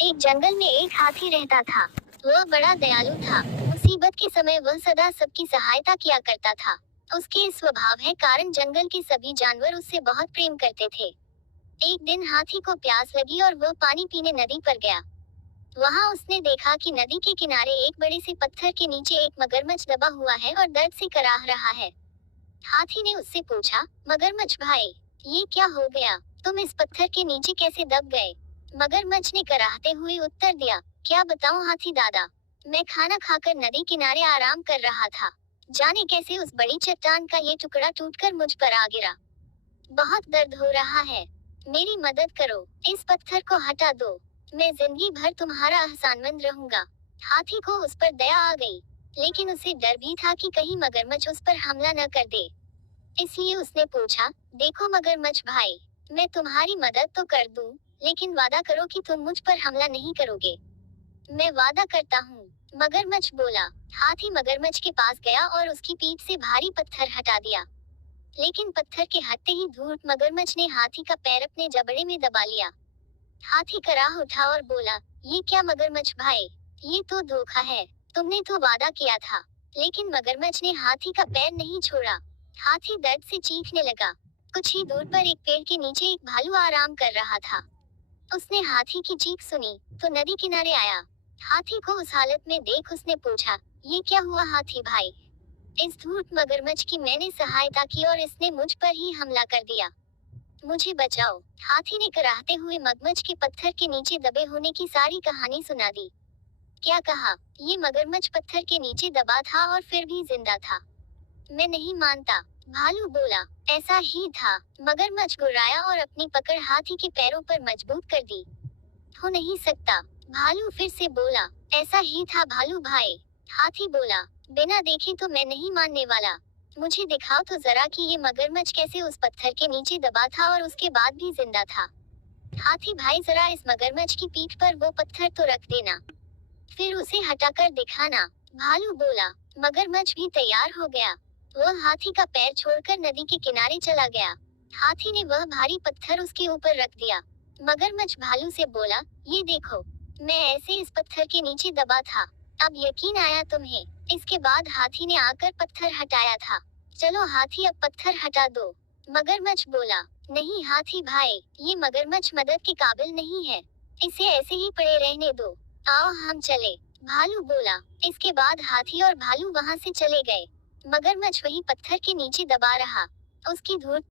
एक जंगल में एक हाथी रहता था। वह बड़ा दयालु था। मुसीबत के समय वह सदा सबकी सहायता किया करता था। उसके इस स्वभाव है कारण जंगल के सभी जानवर उससे बहुत प्रेम करते थे। एक दिन हाथी को प्यास लगी और वह पानी पीने नदी पर गया। वहां उसने देखा कि नदी के किनारे एक बड़े से पत्थर के नीचे एक मगरमच्छ दबा हुआ है और दर्द से कराह रहा है। हाथी ने उससे पूछा, मगरमच्छ भाई, ये क्या हो गया? तुम इस पत्थर के नीचे कैसे दब गए? मगरमच्छ ने कराहते हुए उत्तर दिया, क्या बताऊं हाथी दादा, मैं खाना खाकर नदी किनारे आराम कर रहा था। जाने कैसे उस बड़ी चट्टान का ये टुकड़ा टूटकर मुझ पर आ गिरा। बहुत दर्द हो रहा है। मेरी मदद करो, इस पत्थर को हटा दो। मैं जिंदगी भर तुम्हारा एहसानमंद रहूंगा। हाथी को उस पर दया आ गई, लेकिन उसे डर भी था कि कहीं मगरमच्छ उस पर हमला न कर दे। इसलिए उसने पूछा, देखो मगरमच्छ भाई, मैं तुम्हारी मदद तो कर दूं, लेकिन वादा करो कि तुम मुझ पर हमला नहीं करोगे। मैं वादा करता हूँ, मगरमच्छ बोला। हाथी मगरमच्छ के पास गया और उसकी पीठ से भारी पत्थर हटा दिया। लेकिन पत्थर के हटते ही धूर्त मगरमच्छ ने हाथी का पैर अपने जबड़े में दबा लिया। हाथी कराह उठा और बोला, ये क्या मगरमच्छ भाई, ये तो धोखा है। तुमने तो वादा किया था। लेकिन मगरमच्छ ने हाथी का पैर नहीं छोड़ा। हाथी दर्द से चीखने लगा। कुछ ही दूर पर एक पेड़ के नीचे एक भालू आराम कर रहा था। उसने हाथी की चीख सुनी तो नदी किनारे आया। हाथी को उस हालत में देख उसने पूछा, ये क्या हुआ हाथी भाई? इस धूर्त मगरमच्छ की मैंने सहायता की और इसने मुझ पर ही हमला कर दिया। मुझे बचाओ। हाथी ने कराहते हुए मगरमच्छ के पत्थर के नीचे दबे होने की सारी कहानी सुना दी। क्या कहा, ये मगरमच्छ पत्थर के नीचे दबा था और फिर भी जिंदा था। मैं नहीं मानता, भालू बोला। ऐसा ही था। मगरमच्छ गुर्राया और अपनी पकड़ हाथी के पैरों पर मजबूत कर दी। हो नहीं सकता, भालू फिर से बोला। ऐसा ही था भालू भाई, हाथी बोला। बिना देखे तो मैं नहीं मानने वाला। मुझे दिखाओ तो जरा कि ये मगरमच्छ कैसे उस पत्थर के नीचे दबा था और उसके बाद भी जिंदा था। हाथी भाई जरा इस मगरमच्छ की पीठ पर वो पत्थर तो रख देना, फिर उसे हटाकर दिखाना। भालू बोला। मगरमच्छ भी तैयार हो गया। वह हाथी का पैर छोड़कर नदी के किनारे चला गया। हाथी ने वह भारी पत्थर उसके ऊपर रख दिया। मगरमच्छ भालू से बोला, ये देखो, मैं ऐसे इस पत्थर के नीचे दबा था। अब यकीन आया तुम्हें? इसके बाद हाथी ने आकर पत्थर हटाया था। चलो हाथी अब पत्थर हटा दो। मगरमच्छ बोला, नहीं हाथी भाई, ये मगरमच्छ मदद के काबिल नहीं है। इसे ऐसे ही पड़े रहने दो। आओ हम चले, भालू बोला। इसके बाद हाथी और भालू वहां से चले गए। मगरमच्छ वही पत्थर के नीचे दबा रहा। उसकी धूर्त